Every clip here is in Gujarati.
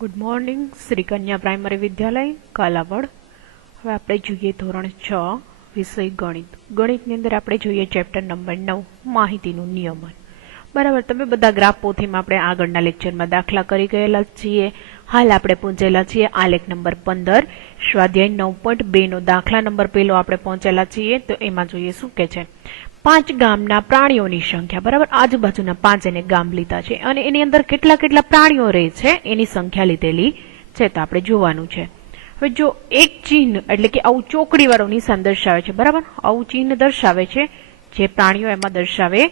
ગુડ મોર્નિંગ શ્રી કન્યા પ્રાઇમરી વિદ્યાલય કાલાવડ। હવે આપણે જોઈએ ધોરણ 6 વિષય ગણિત। ગણિતની અંદર આપણે જોઈએ ચેપ્ટર નંબર 9 માહિતીનું નિયમન। બરાબર, તમે બધા ગ્રાફ પોથીમાં આપણે આગળના લેક્ચરમાં દાખલા કરી ગયેલા છીએ। હાલ આપણે પહોંચેલા છીએ આલેખ નંબર 15 સ્વાધ્યાય 9.2 નો દાખલા નંબર પહેલો આપણે પહોંચેલા છીએ। તો એમાં જોઈએ શું કે છે, 5 ગામના પ્રાણીઓની સંખ્યા। બરાબર, આજુબાજુના 5 એને ગામ લીધા છે અને એની અંદર કેટલા કેટલા પ્રાણીઓ રહે છે એની સંખ્યા લીધેલી છે, તો આપણે જોવાનું છે। હવે જો એક ચિહ્ન એટલે કે આવું ચોકડી વાળું નિશાન દર્શાવે છે, બરાબર, આવું ચિહ્ન દર્શાવે છે, જે પ્રાણીઓ એમાં દર્શાવે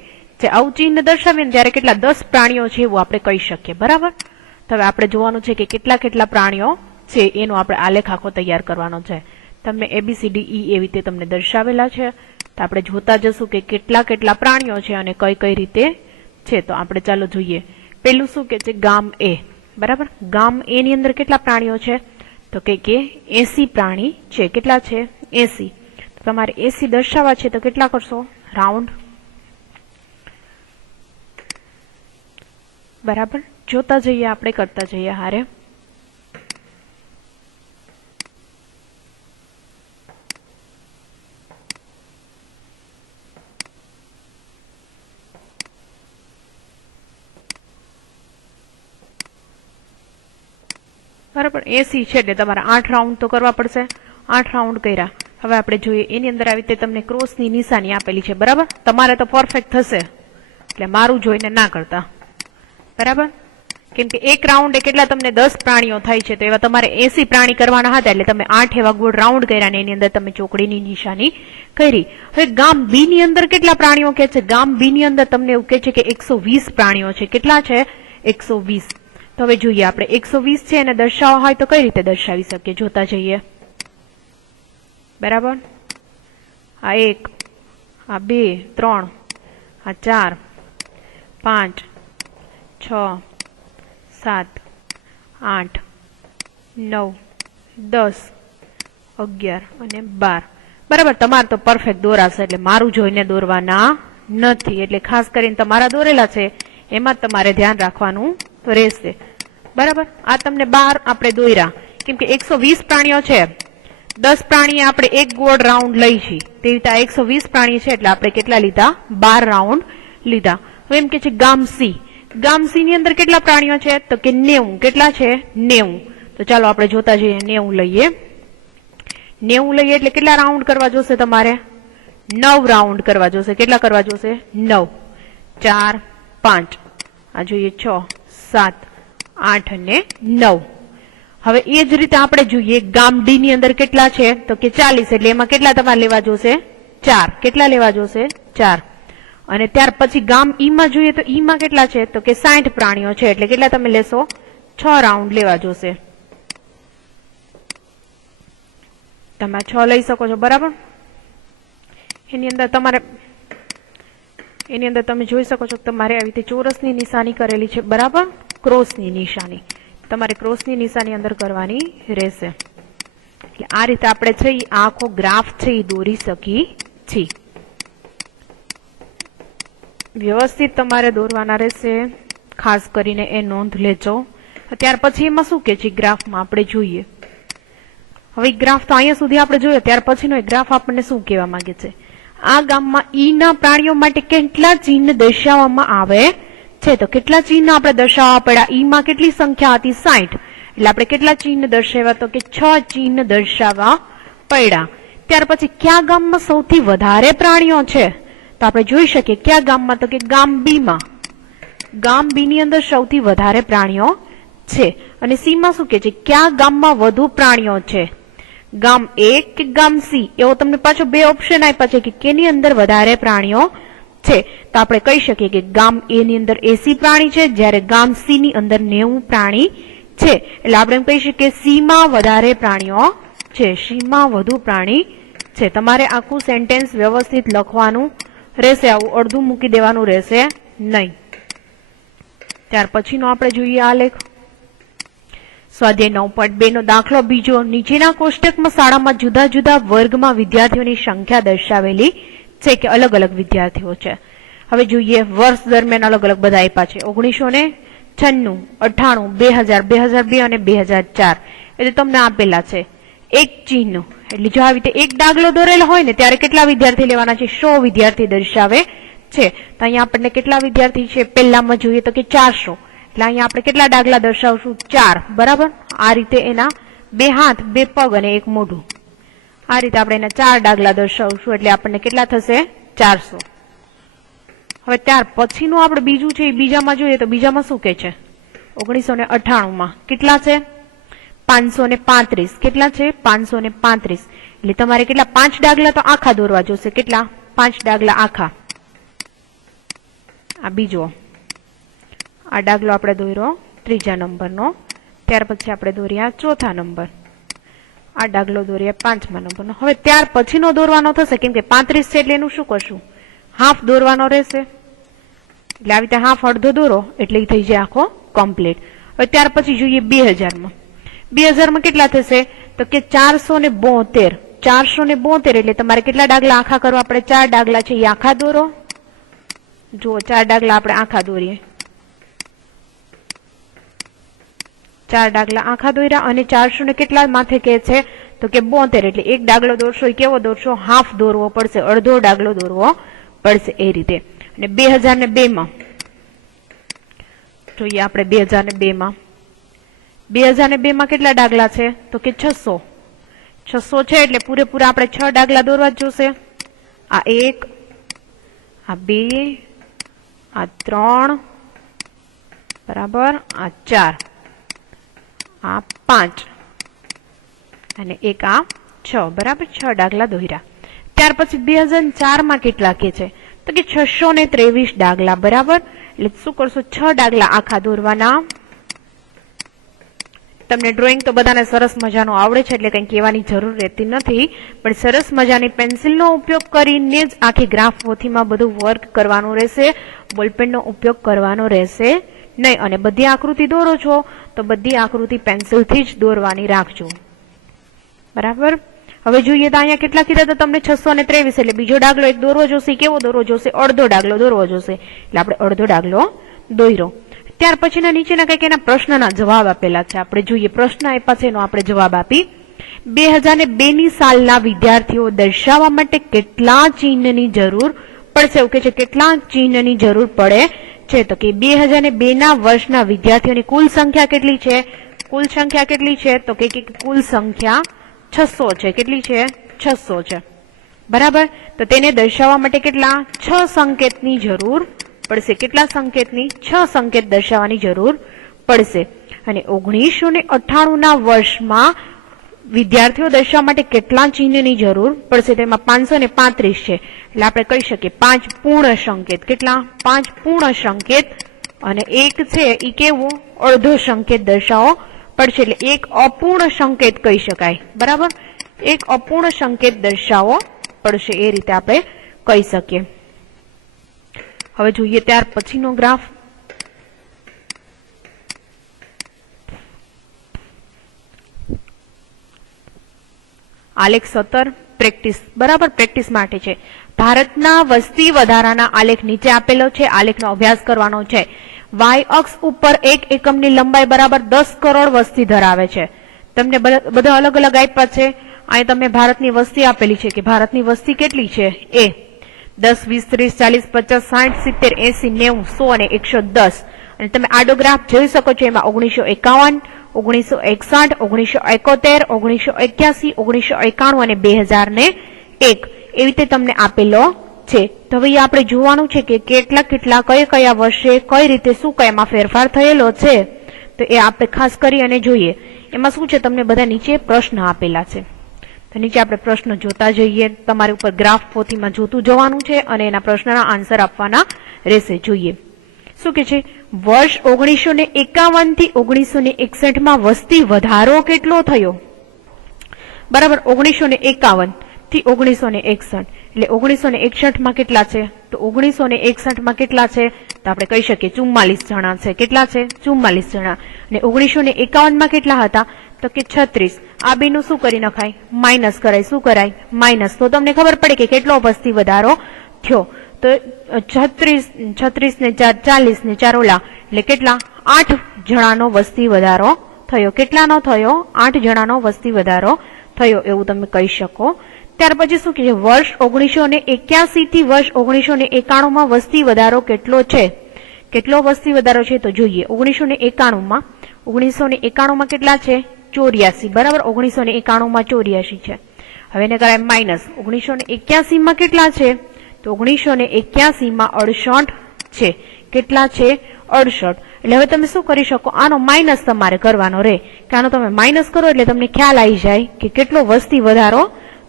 છે, આવું ચિહ્ન દર્શાવે ને ત્યારે કેટલા 10 પ્રાણીઓ છે એવું આપણે કહી શકીએ। બરાબર, તો હવે આપણે જોવાનું છે કે કેટલા કેટલા પ્રાણીઓ છે એનો આપણે આલેખ આખો તૈયાર કરવાનો છે। તમને ABCD E એવી રીતે તમને દર્શાવેલા છે, તો આપણે જોતા જશું કે કેટલા કેટલા પ્રાણીઓ છે અને કઈ કઈ રીતે છે। તો આપણે ચાલો જોઈએ। પેલું શું કે છે, ગામ A। બરાબર, ગામ A ની અંદર કેટલા પ્રાણીઓ છે, તો કે 80 પ્રાણી છે। કેટલા છે? 80। તો તમારે 80 દર્શાવવા છે તો કેટલા કરશો? રાઉન્ડ। બરાબર, જોતા જઈએ, આપણે કરતા જઈએ હારે। બરાબર, 80 છે એટલે તમારે 8 રાઉન્ડ તો કરવા પડશે। 8 રાઉન્ડ કર્યા। હવે આપણે જોઈએ એની અંદર આવી રીતે તમને ક્રોસની નિશાની આપેલી છે। બરાબર, તમારે તો પરફેક્ટ થશે એટલે મારું જોઈને ના કરતા। બરાબર, કેમ કે એક રાઉન્ડે કેટલા તમને 10 પ્રાણીઓ થાય છે, તો એવા તમારે 80 પ્રાણી કરવાના હતા એટલે તમે 8 એવા ગોળ રાઉન્ડ કર્યા ને એની અંદર તમે ચોકડીની નિશાની કરી। હવે ગામ બી ની અંદર કેટલા પ્રાણીઓ કે છે? ગામ બી ની અંદર તમને એવું કે છે કે 120 પ્રાણીઓ છે। કેટલા છે? 120। તો હવે જોઈએ આપણે 120 છે એને દર્શાવવા હોય તો કઈ રીતે દર્શાવી શકીએ, જોતા જઈએ। બરાબર, આ 1, આ 2, 3, આ 4, 5, 6, 7, 8, 9, 10, 11 અને 12। બરાબર, તમારે તો પરફેક્ટ દોરાશે એટલે મારું જોઈને દોરવાના નથી, એટલે ખાસ કરીને તમારા દોરેલા છે એમાં તમારે ધ્યાન રાખવાનું રહેશે। બરાબર, આ તમને 12 આપણે દોર્યા, કેમ કે 120 પ્રાણીઓ છે, 10 પ્રાણી આપણે એક ગોળ રાઉન્ડ લઈ છીએ, તે રીતે 120 પ્રાણી છે એટલે આપણે કેટલા લીધા? 12 રાઉન્ડ લીધા। હવે એમ કે છે ગામ સી। ગામ સી ની અંદર કેટલા પ્રાણીઓ છે, તો કે 90। કેટલા છે? 90। તો ચાલો આપણે જોતા જઈએ। 90 લઈએ। 90 લઈએ એટલે કેટલા રાઉન્ડ કરવા જોશે તમારે? 9 રાઉન્ડ કરવા જોશે। કેટલા કરવા જોશે? 9। 4, 5, આ જોઈએ 6, 7, 8 અને 9। હવે એ જ રીતે આપણે જોઈએ ગામ ડી ની અંદર કેટલા છે, તો કે 40, એટલે એમાં કેટલા તમારે લેવા જોશે? 4। કેટલા લેવા જોશે? 4। અને ત્યાર પછી ગામ ઈ માં જોઈએ તો ઈ માં કેટલા છે, તો કે 60 પ્રાણીઓ છે, એટલે કેટલા તમે લેશો? 6 રાઉન્ડ લેવા જોશે। તમે 6 લઈ શકો છો। બરાબર, એની અંદર તમે જોઈ શકો છો તમારે આવી રીતે ચોરસની નિશાની કરેલી છે। બરાબર, ક્રોસની નિશાની તમારે ક્રોસની નિશાની અંદર કરવાની રહેશે। એટલે આ રીતે આપણે છે આખો ગ્રાફ છે એ દોરી શકી છીએ। વ્યવસ્થિત તમારે દોરવાના રહેશે, ખાસ કરીને એ નોંધ લેજો। ત્યાર પછી એમાં શું કે છે ગ્રાફમાં આપણે જોઈએ। હવે ગ્રાફ તો અહીંયા સુધી આપણે જોયો, ત્યાર પછીનો ગ્રાફ આપણને શું કહેવા માંગે છે, આ ગામમાં ઈ ના પ્રાણીઓ માટે કેટલા ચિહ્ન દર્શાવવામાં આવે છે, તો કેટલા ચિહ્ન આપણે દર્શાવવા પડ્યા? ઈ માં કેટલી સંખ્યા હતી? 60, એટલે આપણે કેટલા ચિહ્ન દર્શાવ્યા, તો કે 6 ચિહ્ન દર્શાવવા પડ્યા। ત્યાર પછી કયા ગામમાં સૌથી વધારે પ્રાણીઓ છે, તો આપણે જોઈ શકીએ કયા ગામમાં, તો કે ગામ બી માં। ગામ બી ની અંદર સૌથી વધારે પ્રાણીઓ છે। અને સી માં શું કે છે, કયા ગામમાં વધુ પ્રાણીઓ છે, ગામ એ કે ગામ સી? એવો તમને પાછો 2 ઓપ્શન આપ્યા છે કે કેની અંદર વધારે પ્રાણીઓ છે, તો આપણે કહી શકીએ કે ગામ એ ની અંદર 80 પ્રાણી છે, જ્યારે ગામ સી ની અંદર 90 પ્રાણી છે। એટલે આપણે એમ કહી શકીએ સી માં વધારે પ્રાણીઓ છે, સી માં વધુ પ્રાણી છે। તમારે આખું સેન્ટેન્સ વ્યવસ્થિત લખવાનું રહેશે, આવું અડધું મૂકી દેવાનું રહેશે નહીં। ત્યાર પછીનો આપણે જોઈએ આલેખ સ્વાધ્યાય 9.2 નો દાખલો બીજો। નીચેના કોષ્ટકમાં શાળામાં જુદા જુદા વર્ગમાં વિદ્યાર્થીઓની સંખ્યા દર્શાવેલી છે કે અલગ અલગ વિદ્યાર્થીઓ છે। હવે જોઈએ વર્ષ દરમિયાન અલગ અલગ બધા આપ્યા છે। 96, 98, 2000, 2002 અને 2004 એટલે તમને આપેલા છે એક ચિહ્ન. એટલે જો આવી રીતે એક દાખલો દોરેલો હોય ને ત્યારે કેટલા વિદ્યાર્થી લેવાના છે? 100 વિદ્યાર્થી દર્શાવે છે. તો અહીંયા આપણને કેટલા વિદ્યાર્થી છે? પહેલામાં જોઈએ તો કે 400. એટલે અહીંયા આપણે કેટલા દાખલા દર્શાવશું? 4. બરાબર. આ રીતે એના 2 હાથ, 2 પગ અને 1 મોઢું. આ રીતે આપણે એના 4 દાખલા દર્શાવશું એટલે આપણને કેટલા થશે? 400. હવે ત્યાર પછીનું આપણે બીજું છે એ બીજામાં જોઈએ તો બીજામાં શું કે છે? 1998 માં કેટલા છે? 535. કેટલા છે? 535. એટલે તમારે કેટલા? 5 દાખલા તો આખા દોરવા જોશે. કેટલા? 5 દાખલા આખા. આ બીજો આ દાખલો આપણે દોર્યો 3જા નંબરનો. ત્યાર પછી આપણે દોર્યા 4થા નંબર. આ દાખલો દોર્યા 5મા નંબરનો. હવે ત્યાર પછીનો દોરવાનો થશે કેમ કે 35 છે એટલે એનું શું કરશું? હાફ દોરવાનો રહેશે. એટલે આવી રીતે હાફ અડધો દોરો એટલે એ થઈ જાય આખો કમ્પ્લીટ. હવે ત્યાર પછી જોઈએ 2000 માં. 2000 માં કેટલા થશે? તો કે 472. 472 એટલે તમારે કેટલા દાખલા આખા કરવા પડે? 4 દાખલા છે એ આખા દોરો. જુઓ 4 દાખલા આપણે આખા દોરીએ. 4 દાખલા આખા દોર્યા અને 400 ને કેટલા માથે કે છે? તો કે 72. એટલે એક દાખલો દોરશો એ કેવો દોરશો? હાફ દોરવો પડશે, અડધો દાખલો દોરવો પડશે એ રીતે. અને 2002 માં જોઈએ આપણે 2002 માં. 2002 માં કેટલા દાખલા છે? તો કે 600. 600 છે એટલે પૂરેપૂરા આપણે 6 દાખલા દોરવા જ જોશે. આ 1, આ 2, આ 3, બરાબર, આ 4, આ 5 અને એક આ 6. બરાબર, 6 દાખલા દોર્યા. ત્યાર પછી 2004 માં કેટલા કે છે? તો કે 623 દાખલા. બરાબર. એટલે શું કરશો? 6 દાખલા આખા દોરવાના. તમને ડ્રોઈંગ તો બધાને સરસ મજાનું આવડે છે એટલે કંઈ કહેવાની જરૂર રહેતી નથી, પણ સરસ મજાની પેન્સિલનો ઉપયોગ કરીને જ આખી ગ્રાફ પોથીમાં બધું વર્ક કરવાનું રહેશે. બોલપેનનો ઉપયોગ કરવાનો રહેશે નહીં. અને બધી આકૃતિ દોરો છો તો બધી આકૃતિ પેન્સિલથી જ દોરવાની રાખજો. બરાબર. હવે જોઈએ તો અહીંયા કેટલા કીધા તો તમને? 623. એટલે બીજો દાખલો એક દોરવો જોશે. કેવો દોરવો જોશે? અડધો દાખલો દોરવો જોશે. એટલે આપણે અડધો દાખલો દોર્યો. ત્યાર પછીના નીચેના કંઈક એના પ્રશ્નના જવાબ આપેલા છે. આપણે જોઈએ પ્રશ્ન આપ્યા છે એનો આપણે જવાબ આપી. 2002 ની સાલના વિદ્યાર્થીઓ દર્શાવવા માટે કેટલા ચિહ્નની જરૂર પડશે? એવું કે છે કેટલા ચિહ્નની જરૂર પડે છે? તો કે 2002 ના વર્ષના વિદ્યાર્થીઓની કુલ સંખ્યા કેટલી છે? કુલ સંખ્યા કેટલી છે? તો કે કુલ સંખ્યા 600 છે. કેટલી છે? 600 છે. બરાબર. તો તેને દર્શાવવા માટે કેટલા? 6 સંકેતની જરૂર પડશે. કેટલા સંકેતની? 6 સંકેત દર્શાવવાની જરૂર પડશે. અને 1998 ના વર્ષમાં વિદ્યાર્થીઓ દર્શાવવા માટે કેટલા ચિહ્નની જરૂર પડશે? તેમાં 535 છે. એટલે આપણે કહી શકીએ 5 પૂર્ણ સંકેત. કેટલા? 5 પૂર્ણ સંકેત. અને એક છે એ કેવો? અડધો સંકેત દર્શાવવો પડશે. એટલે એક અપૂર્ણ સંકેત કહી શકાય. બરાબર. એક અપૂર્ણ સંકેત દર્શાવવો પડશે એ રીતે આપણે કહી શકીએ. હવે જોઈએ ત્યાર પછીનો ગ્રાફ. આલેખ 17 પ્રેક્ટિસ. બરાબર, પ્રેક્ટિસ માટે છે. ભારતના વસ્તી વધારાના આલેખ નીચે આપેલો છે. આલેખનો અભ્યાસ કરવાનો છે. વાય અક્ષ ઉપર એક એકમની લંબાઈ બરાબર 10 કરોડ વસ્તી ધરાવે છે. તમને બધા અલગ અલગ આપ્યા છે. અહીં તમને ભારતની વસ્તી આપેલી છે કે ભારતની વસ્તી કેટલી છે? એ 10, 20, 30, 40, 50, 60, 70, 80, 90, 100 અને 110. અને તમે આડો ગ્રાફ જોઈ શકો છો. એમાં 1951, 1961, 1971, 1981, 1991 અને 2001 એવી રીતે તમને આપેલો છે. તો હવે આપણે જોવાનું છે કે કેટલા કયા વર્ષે કઈ રીતે શું કયામાં ફેરફાર થયેલો છે. તો એ આપણે ખાસ કરી અને જોઈએ. એમાં શું છે? તમને બધા નીચે પ્રશ્ન આપેલા છે. તો નીચે આપણે પ્રશ્ન જોતા જઈએ. તમારે ઉપર ગ્રાફ પોથીમાં જોતું જવાનું છે અને એના પ્રશ્નના આન્સર આપવાના રહેશે. જોઈએ શું કે છે? વર્ષ 1951 થી 1961 માં વસ્તી વધારો કેટલો થયો? બરાબર. 1951 થી 1961 એટલે 1961 માં કેટલા છે? તો 1961 માં કેટલા છે? તો આપણે કહી શકીએ 44 જણા છે. કેટલા છે? 44 જણા. અને 1951 માં કેટલા હતા? તો કે 36. આ બેનું શું કરી નખાય? માઇનસ કરાય. શું કરાય? માઇનસ. તો તમને ખબર પડે કે કેટલો વસ્તી વધારો થયો. તો 36 ને 4 40 ને 4 ઓલા એટલે કેટલા 8 જણાનો વસ્તી વધારો થયો. કેટલાનો થયો? 8 જણાનો વસ્તી વધારો થયો એવું તમે કહી શકો. ત્યાર પછી શું કહે છે? વર્ષ 1981 થી વર્ષ 1991 માં વસ્તી વધારો કેટલો છે? કેટલો વસ્તી વધારો છે તો જોઈએ. 1991 માં કેટલા છે? 84. બરાબર, 1991 માં 84 છે. હવે એને કરાય માઇનસ. 1981 માં કેટલા છે? તો 1981 માં 68 છે. કેટલા છે? 68. એટલે હવે તમે શું કરી શકો? આનો માઇનસ તમારે કરવાનો રહે. કે આનો તમે માઇનસ કરો એટલે તમને ખ્યાલ આવી જાય કે કેટલો વસ્તી વધારો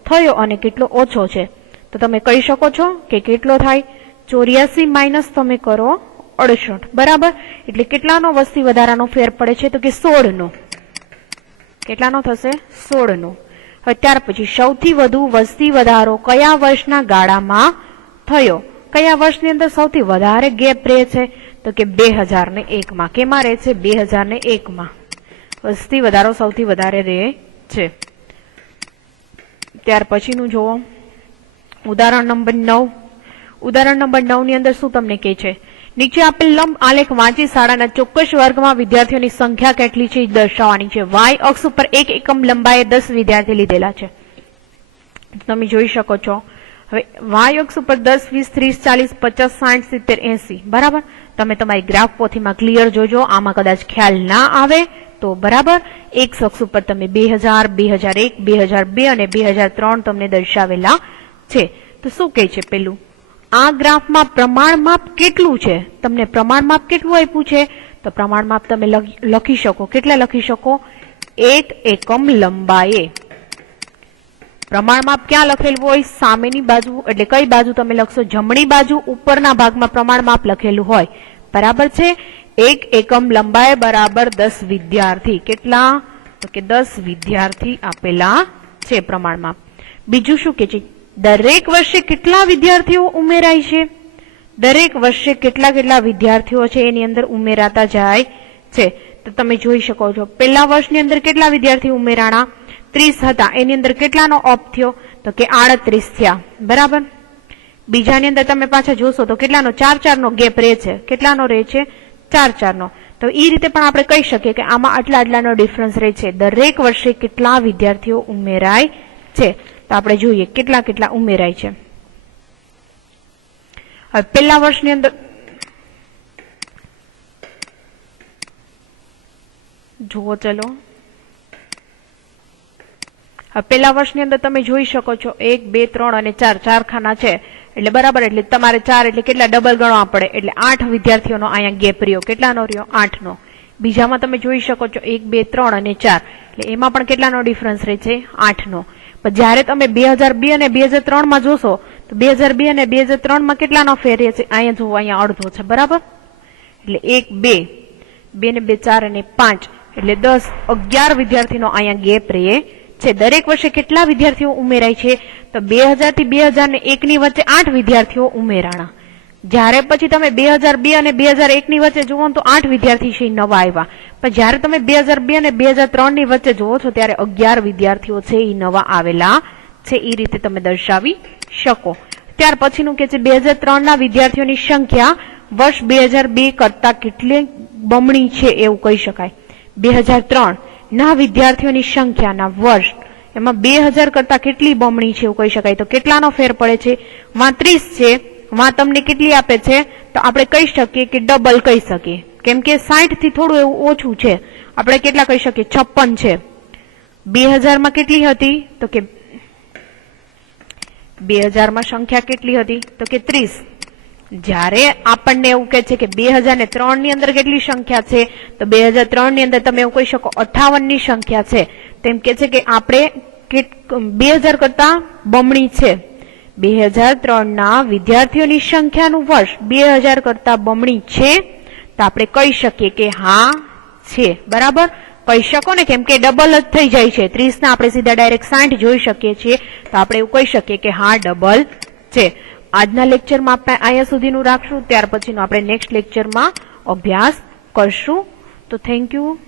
થયો અને કેટલો ઓછો છે. તો તમે કહી શકો છો કે કેટલો થાય? 84 માઇનસ તમે કરો 68. બરાબર, એટલે કેટલાનો વસ્તી વધારાનો ફેર પડે છે? તો કે 16 નો. કેટલાનો થશે? 16 નો. હવે ત્યાર પછી સૌથી વધુ વસ્તી વધારો કયા વર્ષના ગાળામાં થયો? કયા વર્ષની અંદર સૌથી વધારે ગેપ રહે છે? તો કે 2001 માં. કેમાં રહે છે? 2001 માં વસ્તી વધારો સૌથી વધારે રહે છે. ત્યાર પછીનું જુઓ ઉદાહરણ નંબર 9. ઉદાહરણ નંબર 9 ની અંદર શું તમને કહે છે? નીચે આપેલ લંબ આલેખ વાંચી શાળાના ચોક્કસ વર્ગમાં વિદ્યાર્થીઓની સંખ્યા કેટલી છે દર્શાવવાની છે. વાય અક્ષ ઉપર 1 એકમ લંબાઈએ 10 વિદ્યાર્થી લીધેલા છે. તમે જોઈ શકો છો. હવે વાય અક્ષ ઉપર 10, 20, 30, 40, 50, 60, 70, 80. બરાબર, તમે તમારી ગ્રાફ પોથીમાં ક્લિયર જોજો. આમાં કદાચ ખ્યાલ ના આવે તો બરાબર. એક અક્ષ ઉપર તમે 2000, 2001, 2002 અને 2003 તમને દર્શાવેલા છે. તો શું કહે છે? પેલું આ ગ્રાફમાં પ્રમાણ માપ કેટલું છે? તમને પ્રમાણ માપ કેટલું આપ્યું છે? તો પ્રમાણ માપ તમે લખી શકો. કેટલા લખી શકો? 1 એકમ લંબાઈએ. પ્રમાણ માપ ક્યાં લખેલું હોય? સામેની બાજુ, એટલે કઈ બાજુ તમે લખશો? જમણી બાજુ ઉપરના ભાગમાં પ્રમાણ માપ લખેલું હોય. બરાબર છે. 1 એકમ લંબાઈ બરાબર 10 વિદ્યાર્થી. કેટલા? તો કે 10 વિદ્યાર્થી આપેલા છે પ્રમાણ માપ. બીજું શું કે છે? દરેક વર્ષે કેટલા વિદ્યાર્થીઓ ઉમેરાય છે? દરેક વર્ષે કેટલા વિદ્યાર્થીઓ છે એની અંદર ઉમેરાતા જાય છે. તો તમે જોઈ શકો છો પહેલા વર્ષની અંદર કેટલા વિદ્યાર્થી ઉમેરાણા? 30 હતા. એની અંદર કેટલાનો ઓફ થયો? તો કે 38 થયા. બરાબર. બીજાની અંદર તમે પાછા જોશો તો કેટલાનો? 4-4 નો ગેપ રહે છે. કેટલાનો રહે છે? 4-4 નો. તો એ રીતે પણ આપણે કહી શકીએ કે આમાં આટલાનો ડિફરન્સ રહે છે. દરેક વર્ષે કેટલા વિદ્યાર્થીઓ ઉમેરાય છે. તો આપણે જોઈએ કેટલા ઉમેરાય છે. હવે પહેલા વર્ષની અંદર જુઓ. ચલો, હવે પહેલા વર્ષની અંદર તમે જોઈ શકો છો 1, 2, 3 અને 4 4 ખાના છે. એટલે બરાબર, એટલે તમારે 4 એટલે કેટલા ડબલ ગણવા પડે. એટલે 8 વિદ્યાર્થીઓનો અહીંયા ગેપ રહ્યો. કેટલાનો રહ્યો? 8 નો. બીજામાં તમે જોઈ શકો છો 1, 2, 3 અને 4. એટલે એમાં પણ કેટલાનો ડિફરન્સ રહે છે? 8 નો. પણ જયારે તમે 2002 અને 2003 માં જોશો તો 2002 અને 2003 માં કેટલાનો ફેર રહે છે? અહીંયા જુઓ, અહીંયા અડધો છે. બરાબર, એટલે 1, 2, 2 ને 2 4 અને 5 એટલે 10, 11 વિદ્યાર્થીનો અહીંયા ગેપ રહે છે. દરેક વર્ષે કેટલા વિદ્યાર્થીઓ ઉમેરાય છે? તો 2000 થી 2001 ની વચ્ચે 8 વિદ્યાર્થીઓ ઉમેરાણા. જયારે પછી તમે 2002 અને 2001 ની વચ્ચે જુઓ તો 8 વિદ્યાર્થી છે નવા આવ્યા. પણ જયારે તમે 2002 અને 2003 ની વચ્ચે જુઓ છો ત્યારે 11 વિદ્યાર્થીઓ છે એ નવા આવેલા છે. એ રીતે તમે દર્શાવી શકો. ત્યાર પછીનું કે છે 2003 ના વિદ્યાર્થીઓની સંખ્યા વર્ષ 2002 કરતા કેટલી બમણી છે એવું કહી શકાય. 2003 ના વિદ્યાર્થીઓની સંખ્યાના વર્ષ એમાં 2000 કરતા કેટલી બમણી છે એવું કહી શકાય. તો કેટલાનો ફેર પડે છે? 30 છે. માં તમને કેટલી આપે છે? તો આપણે કહી શકીએ કે ડબલ કહી શકીએ. કેમ કે 60 થી થોડું એવું ઓછું છે. આપણે કેટલા કહી શકીએ? 56 છે. 2000 માં કેટલી હતી? તો કે 2000 માં સંખ્યા કેટલી હતી? તો કે 30. જ્યારે આપણને એવું કહે છે કે 2003 ની અંદર કેટલી સંખ્યા છે? તો 2003 ની અંદર તમે એવું કહી શકો 58 ની સંખ્યા છે. તેમ કે છે કે આપણે 2000 કરતા બમણી છે. 2003 ના વિદ્યાર્થીઓની સંખ્યાનું વર્ષ 2000 કરતા બમણી છે. તો આપણે કહી શકીએ કે હા છે. બરાબર, કહી શકો ને, કેમ કે ડબલ જ થઈ જાય છે. 30 ના આપણે સીધા ડાયરેક્ટ 60 જોઈ શકીએ છીએ. તો આપણે એવું કહી શકીએ કે હા ડબલ છે. આજના લેક્ચરમાં આપણે અહીંયા સુધીનું રાખશું. ત્યાર પછીનું આપણે નેક્સ્ટ લેક્ચરમાં અભ્યાસ કરશું. તો થેન્ક યુ.